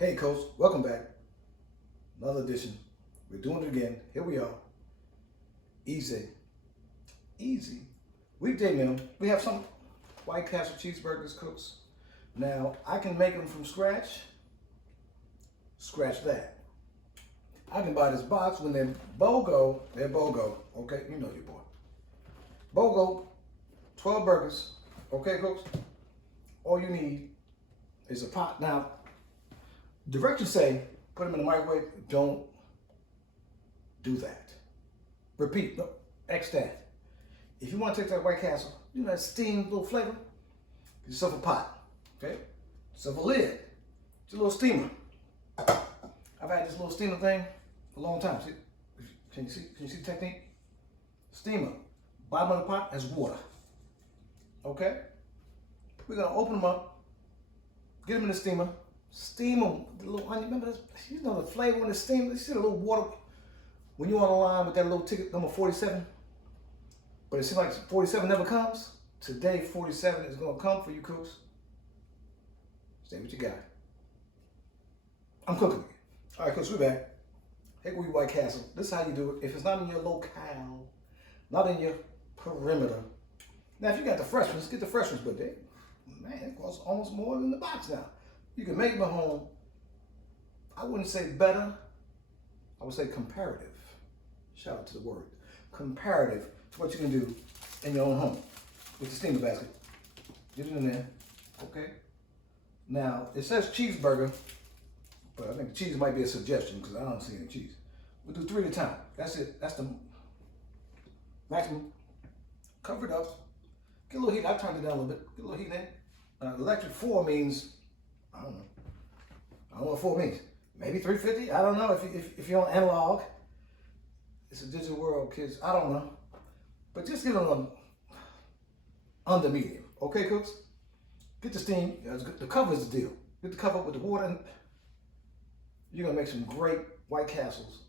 Hey, Coach, welcome back. Another edition. We're doing it again. Here we are. Easy. Easy. Weekday meal. We have some White Castle cheeseburgers, cooks. Now, I can make them from scratch. Scratch that. I can buy this box when they're BOGO. They're BOGO. Okay, you know your boy. BOGO, 12 burgers. Okay, cooks? All you need is a pot. Now, directions say put them in the microwave. Don't do that. Repeat. No, X that. If you want to take that White Castle, you know that steamed little flavor, get yourself a pot. Okay? Yourself a lid. It's a little steamer. I've had this little steamer thing for a long time. See? Can you see the technique? Steamer. Bottom of the pot has water. Okay? We're gonna open them up, get them in the steamer, steam them. The little onion, remember this? You know the flavor when it's steamed. You see the little water when you're on the line with that little ticket number 47. But it seems like 47 never comes. Today, 47 is gonna come for you, cooks. Stay with your guy. I'm cooking it. All right, cooks, we're back. Hickory White Castle. This is how you do it. If it's not in your locale, not in your perimeter. Now, if you got the fresh ones, get the fresh ones, but man, it costs almost more than the box now. You can make them at home. I wouldn't say better. I would say comparative. Shout out to the word. Comparative to what you can do in your own home with the steamer basket. Get it in there. Okay. Now, it says cheeseburger, but I think cheese might be a suggestion because I don't see any cheese. We'll do 3 at a time. That's it. That's the maximum. Cover it up. Get a little heat. I turned it down a little bit. Get a little heat in. Electric 4 means, I don't know. I don't know what 4 means. Maybe 350. I don't know if you're on analog. It's a digital world, kids. I don't know. But just get on under medium. Okay, cooks? Get the steam. The cover is the deal. Get the cover with the water. And you're going to make some great White Castles.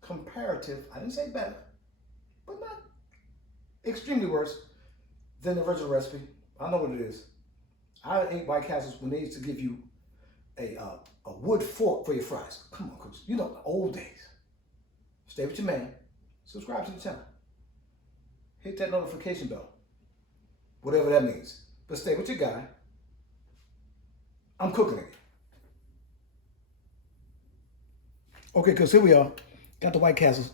Comparative. I didn't say better. But not extremely worse than the original recipe. I know what it is. I ate White Castles when they used to give you a wood fork for your fries. Come on, cooks. You know the old days. Stay with your man. Subscribe to the channel. Hit that notification bell. Whatever that means. But stay with your guy. I'm cooking it. Okay, because here we are. Got the White Castles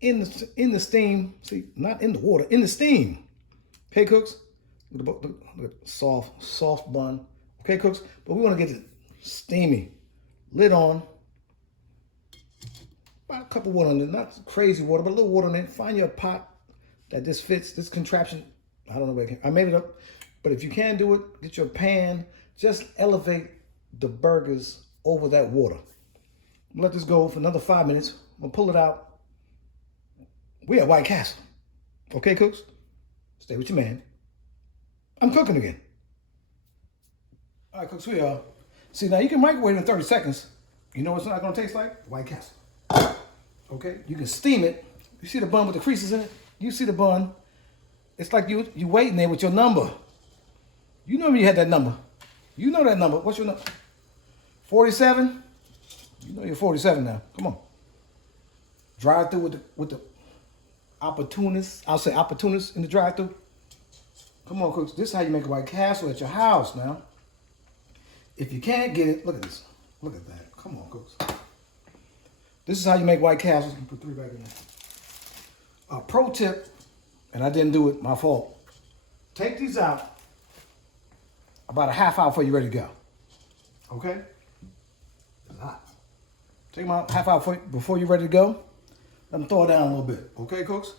in the steam. See, not in the water, in the steam. Okay, cooks? Look at the soft bun. Okay, cooks? But we want to get it steamy. Lid on. About a cup of water in it. Not crazy water, but a little water in it. Find your pot that this fits, this contraption. I don't know where I made it up. But if you can't do it, get your pan. Just elevate the burgers over that water. Let this go for another 5 minutes. We'll pull it out. We at White Castle. Okay, cooks? Stay with your man. I'm cooking again. All right, cooks, we are. See, now you can microwave it in 30 seconds. You know what it's not going to taste like? White Castle. Okay? You can steam it. You see the bun with the creases in it? You see the bun. It's like you waiting there with your number. You know you had that number. You know that number. What's your number? 47? You know you're 47 now. Come on. Drive through with the opportunists. I'll say opportunists in the drive through. Come on, cooks. This is how you make a White Castle at your house now. If you can't get it, look at this. Look at that. Come on, cooks. This is how you make White Castles. Put 3 back in there. Pro tip, and I didn't do it, my fault. Take these out about a half hour before you're ready to go. Okay? It's hot. Take them out half hour before you're ready to go. Let them thaw down a little bit. Okay, cooks?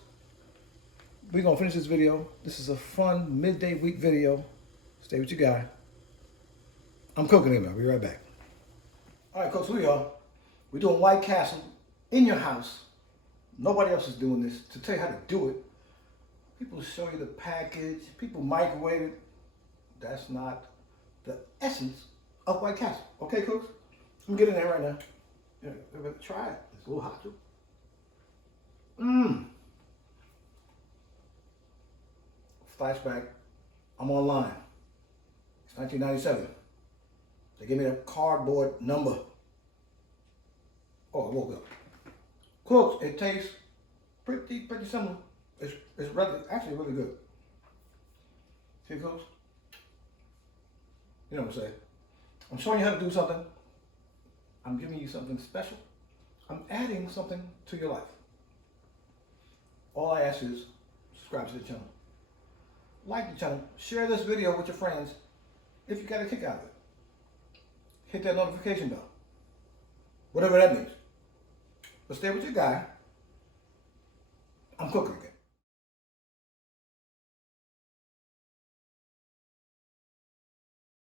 We're going to finish this video. This is a fun midday week video. Stay with your guy. I'm cooking it, man. We'll be right back. All right, cooks, we are. We're doing White Castle in your house. Nobody else is doing this. To tell you how to do it, people show you the package. People microwave it. That's not the essence of White Castle. Okay, cooks? Let me get in there right now. Yeah, try it. It's a little hot, too. Flashback. I'm online. It's 1997. They gave me a cardboard number. Oh, I woke up. Cooks, it tastes pretty similar. It's actually really good. See, cooks? You know what I'm saying? I'm showing you how to do something. I'm giving you something special. I'm adding something to your life. All I ask is subscribe to the channel. Like the channel. Share this video with your friends if you got a kick out of it. Hit that notification bell. Whatever that means. But stay with your guy. I'm cooking again.